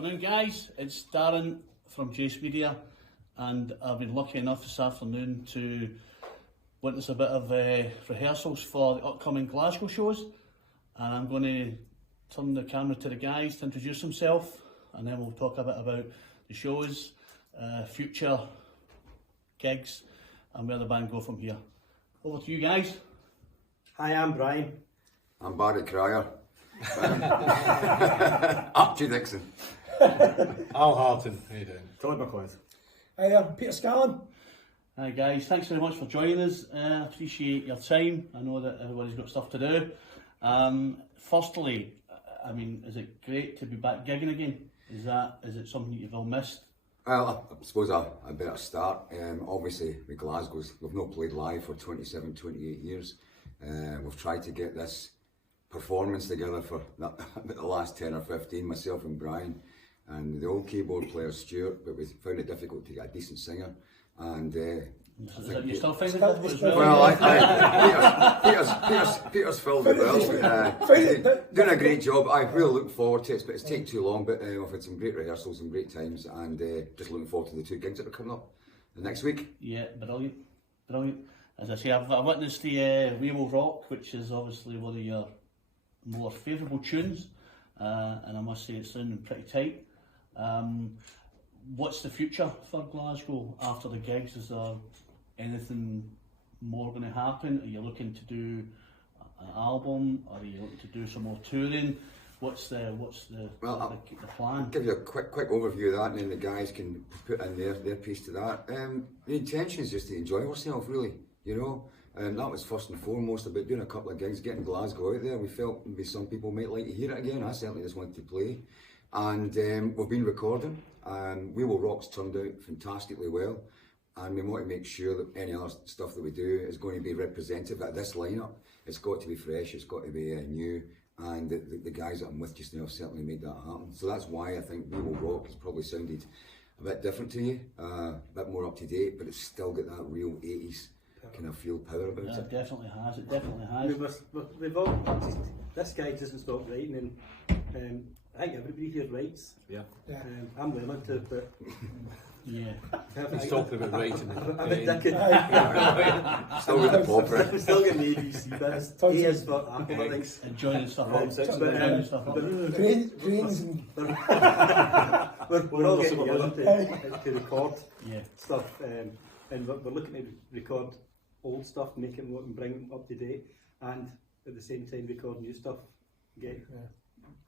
afternoon, guys. It's Darren from Jace Media, and I've been lucky enough this afternoon to witness a bit of rehearsals for the upcoming Glasgow shows, and I'm going to turn the camera to the guys to introduce themselves, and then we'll talk a bit about the shows, future gigs, and where the band go from here. Over to you guys. Hi, I'm Brian. I'm Barry Cryer. Archie Dixon. Al Harton. How you doing? Todd McLeod. Hi, I'm Peter Scallon. Hi guys, thanks very much for joining us. Appreciate your time. I know that everybody's got stuff to do. Firstly, I mean, is it great to be back gigging again? Is it something you've all missed? Well, I suppose I better start. Obviously, with Glasgow's, we've not played live for 27, 28 years. We've tried to get this performance together for the last 10 or 15, myself and Brian, and the old keyboard player Stuart, but we found it difficult to get a decent singer. And Is it you still finding it difficult as well? Well, Peter's filled it well. Doing a great job. I really look forward to it, but it's taken too long. But we've had some great rehearsals and great times, and just looking forward to the two gigs that are coming up the next week. Yeah, brilliant, brilliant. As I say, I've witnessed the We Will Rock, which is obviously one of your more favourable tunes, and I must say it's sounding pretty tight. What's the future for Glasgow after the gigs? Is there anything more going to happen? Are you looking to do an album? Are you looking to do some more touring? What's the plan? I'll give you a quick overview of that, and then the guys can put in their piece to that. The intention is just to enjoy ourselves, really. You know, that was first and foremost about doing a couple of gigs, getting Glasgow out there. We felt maybe some people might like to hear it again. I certainly just wanted to play. And we've been recording, and We Will Rock's turned out fantastically well, and we want to make sure that any other stuff that we do is going to be representative of this lineup. It's got to be fresh, it's got to be new, and the guys that I'm with just now have certainly made that happen. So that's why I think We Will Rock has probably sounded a bit different to you, a bit more up to date, but it's still got that real 80s kind of feel power about it. It definitely has, it definitely has. We've all, this guy doesn't stop writing, and I think everybody here writes. Yeah. I'm learning to, but Yeah. He's talking about writing. I'm addicted. Still with the pop, right? Still getting the ABC bits. He is for athletics. Enjoying stuff. Enjoying stuff. Brains and... We're all getting together to record stuff, and we're looking to record old stuff, make it and bring it up to date, and at the same time record new stuff. Get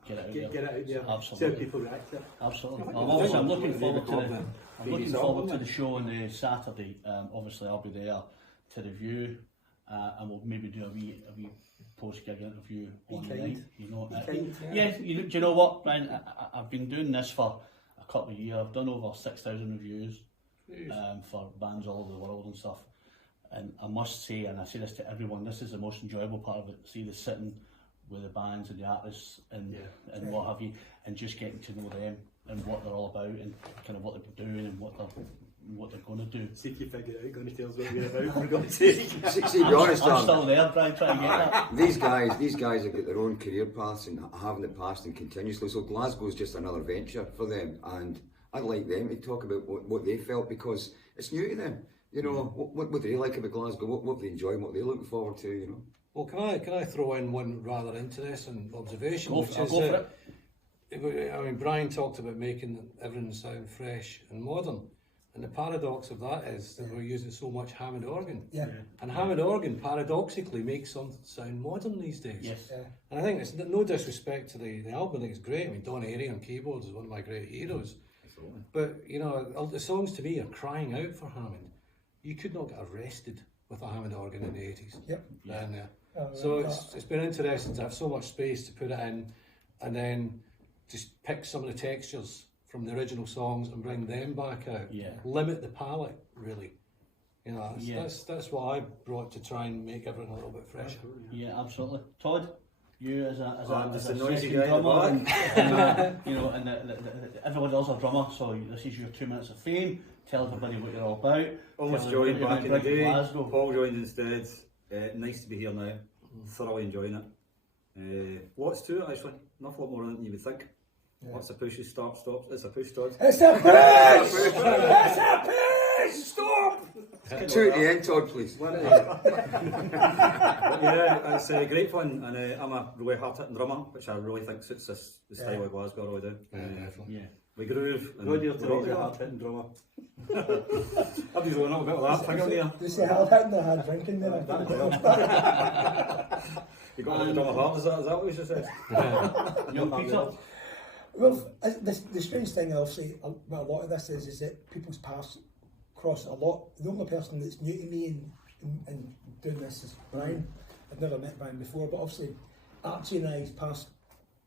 it out there. Absolutely. See how people react to it. Absolutely. I'm looking forward to the show on Saturday. Obviously, I'll be there to review, and we'll maybe do a wee post-gig interview on the night. You know, do you know what, Brian? I've been doing this for a couple of years. I've done over 6,000 reviews for bands all over the world and stuff. And I must say, and I say this to everyone, this is the most enjoyable part of it. See the sitting with the bands and the artists and what have you, and just getting to know them and what they're all about and kind of what they're doing and what they're going to do. See if you figure it out, going to tell us what we're about, for God's sake. See, be honest, I'm still there, Brian, trying to get that. These guys have got their own career paths and have in the past and continuously, so Glasgow's just another venture for them, and I'd like them to talk about what they felt, because it's new to them. You know, what do they like about Glasgow? What do they enjoy? What they're looking forward to? You know. Well, can I throw in one rather interesting observation? Go for it. I mean, Brian talked about making everything sound fresh and modern, and the paradox of that is that we're using so much Hammond organ. Yeah. And Hammond organ paradoxically makes something sound modern these days. Yes. And I think it's no disrespect to the album. I think it's great. I mean, Don Airey on keyboards is one of my great heroes. Absolutely. But you know, the songs to me are crying out for Hammond. You could not get arrested with a Hammond organ in the 80s. Yep. So it's been interesting to have so much space to put it in, and then just pick some of the textures from the original songs and bring them back out. Yeah. Limit the palette, really. You know, that's what I brought to try and make everything a little bit fresher. Yeah, absolutely. Todd, you as a noisy second guy drummer, and you know, and everybody else is a drummer, so this is your 2 minutes of fame. Tell everybody what you're all about. Almost joined back in the day. Paul joined instead. Nice to be here now. Thoroughly enjoying it. Lots to it actually. An awful lot more than you would think. What's a push? Stop. It's a push, Todd. It's a push! It's a push! Stop! Two at the end, Todd, please. Yeah, it's great fun, and I'm a really hard-hitting drummer, which I really think suits the style of Glasgow. I really do. Definitely. Yeah. We groove. And God, you're telling me a hard-hitting drummer. I'm just going on a bit of that thing on there. You say hard hitting or hard drinking there? You got a drummer heart, is that what you just said? Young Peter. Well, the strange thing, obviously, about a lot of this is that people's paths cross a lot. The only person that's new to me in doing this is Brian. I've never met Brian before, but obviously Archie and I's paths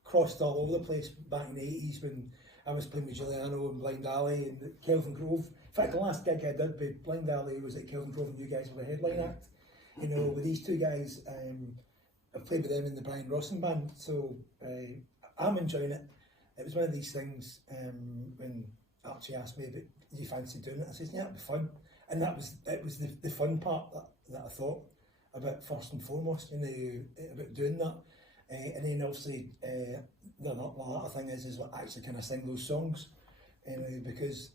crossed all over the place back in the 80s when I was playing with Giuliano and Blind Alley and Kelvin Grove. In fact, the last gig I did with Blind Alley was at Kelvin Grove and you guys were the headline act. You know, with these two guys, I've played with them in the Brian Rawson band, so I'm enjoying it. It was one of these things when Archie asked me, "Do you fancy doing it?" I said, "Yeah, it'd be fun." And it was the fun part that I thought about first and foremost, you know, about doing that. And then obviously the other thing is like actually kind of sing those songs, because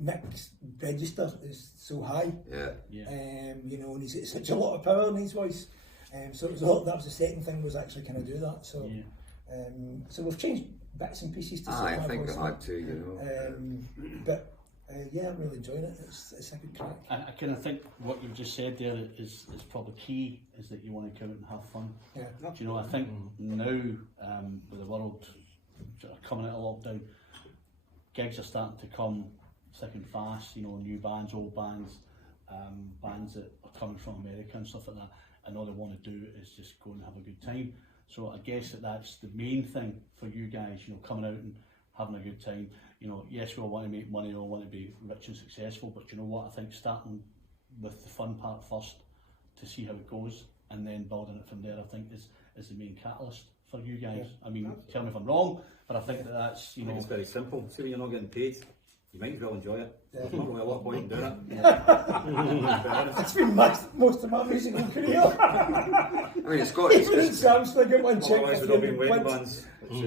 Mick's register is so high. Yeah. You know, and he's got such a lot of power in his voice. So it was that was the second thing, was actually kind of do that. So so we've changed bits and pieces to I think we had to, you know. But yeah, I'm really enjoying it. It's a good crack. I kind of think what you've just said there is probably key, is that you want to come out and have fun. Yeah. Do you know, I think now with the world sort of coming out of lockdown, gigs are starting to come thick and fast, you know, new bands, old bands, bands that are coming from America and stuff like that, and all they want to do is just go and have a good time. So I guess that's the main thing for you guys, you know, coming out and having a good time. You know, yes, we all want to make money, we all want to be rich and successful, but you know what, I think starting with the fun part first to see how it goes, and then building it from there, I think is the main catalyst for you guys. I mean, tell me if I'm wrong, but I think that's, you know... It's very simple. See, when you're not getting paid, you might as well enjoy it. Yeah. There's not really a lot of point in doing it. It's been most of my musical career. I mean, it's got... Even in Sam's, I get one check Otherwise, for we'd all been wedding £300. bands, which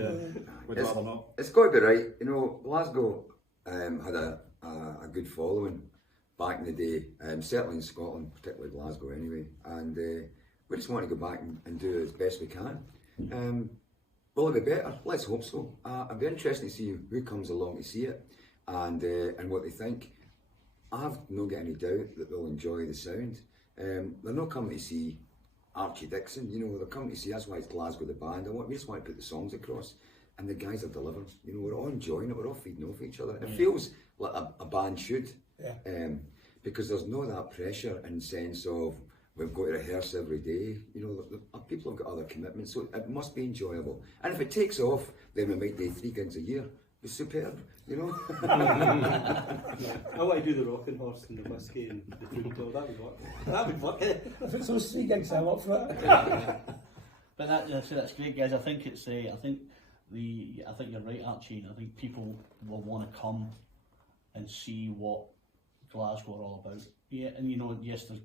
we'd rather not. It's got to be right. You know, Glasgow had a good following back in the day, certainly in Scotland, particularly Glasgow anyway, and we just want to go back and do it as best we can. Will it be better? Let's hope so. I'd be interested to see who comes along to see it and what they think. I've not got any doubt that they'll enjoy the sound. They're not coming to see Archie Dixon, you know, they're coming to see, that's why it's Glasgow the band. We just want to put the songs across, and the guys are delivering. You know, we're all enjoying it, we're all feeding off each other. It feels like a band should, because there's no that pressure and sense of we've got to rehearse every day. You know, people have got other commitments, so it must be enjoyable. And if it takes off, then we might do 3 gigs a year. It's superb, you know. I want to do the rocking horse and the whiskey and the food tour. That would work. If it's those 3 gigs, I'm up for it. But that's great, guys. I think it's I think you're right, Archie. I think people will want to come and see what Glasgow are all about. Yeah, and you know, yes, there's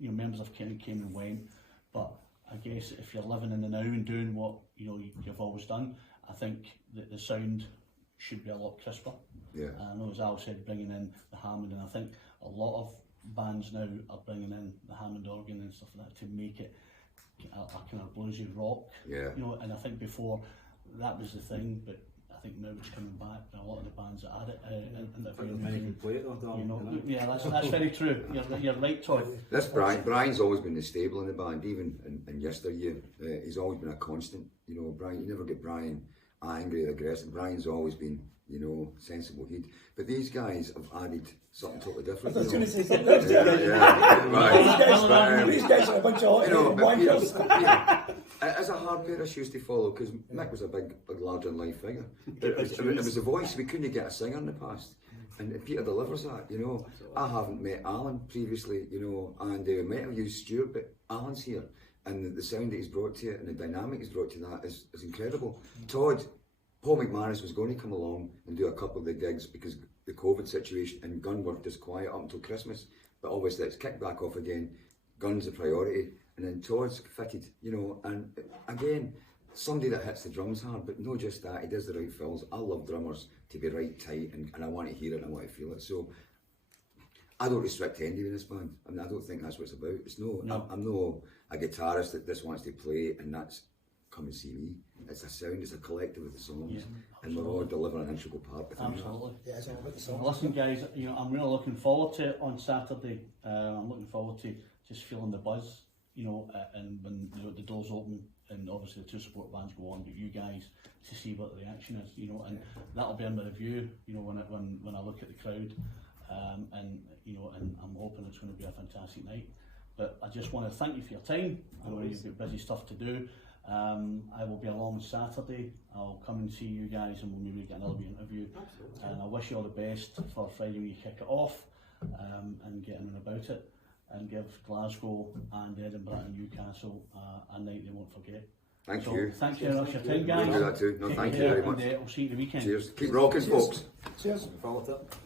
members of Kenny came and went, but I guess if you're living in the now and doing what you've always done, I think that the sound should be a lot crisper. Yeah. I know, as Al said, bringing in the Hammond, and I think a lot of bands now are bringing in the Hammond organ and stuff like that to make it a kind of bluesy rock. Yeah. You know, and I think before that was the thing, but I think now it's coming back. A lot of the bands that had it, yeah, that's very true. You're right, Todd. This Brian's always been the stable in the band, even in yesteryear. He's always been a constant. You know, Brian. You never get Brian angry or aggressive. Brian's always been, sensible. But these guys have added something totally different. I was going to say something. These guys are a bunch of wankers. It's a hard pair of shoes to follow, because Mick was a big larger than life figure. It was a voice. We couldn't get a singer in the past, and Peter delivers that. I haven't met Alan previously, and we might have used Stuart, but Alan's here, and the sound that he's brought to it and the dynamic he's brought to that is incredible. Todd, Paul McManus was going to come along and do a couple of the gigs because the COVID situation, and Gun were just quiet up until Christmas, but obviously it's kicked back off again. Gun's a priority, and then Todd's fitted, and again, somebody that hits the drums hard, but not just that, he does the right fills. I love drummers to be right tight, and I want to hear it and I want to feel it. So I don't restrict Andy in this band. I mean, I don't think that's what it's about. It's I'm no a guitarist that just wants to play and that's come and see me. It's a sound, it's a collective of the songs, and we're all delivering an integral part. Absolutely. Yeah, it's all about the songs. Listen, guys, you know, I'm really looking forward to it on Saturday. I'm looking forward to just feeling the buzz, you know, and when the doors open and obviously the two support bands go on, but you guys to see what the reaction is, you know, and that'll be in my review, you know, when I look at the crowd, and you know, and I'm hoping it's going to be a fantastic night. But I just want to thank you for your time. I know you've got busy stuff to do. I will be along Saturday. I'll come and see you guys and we'll maybe get another wee interview. Absolutely. And I wish you all the best for Friday when you kick it off, and getting on about it, and give Glasgow and Edinburgh and Newcastle a night they won't forget. Thank you. Thanks very much for your time, guys. We'll do that too. No, thank you very much. I'll see you the weekend. Cheers. Keep rocking, folks. Cheers. Follow it up.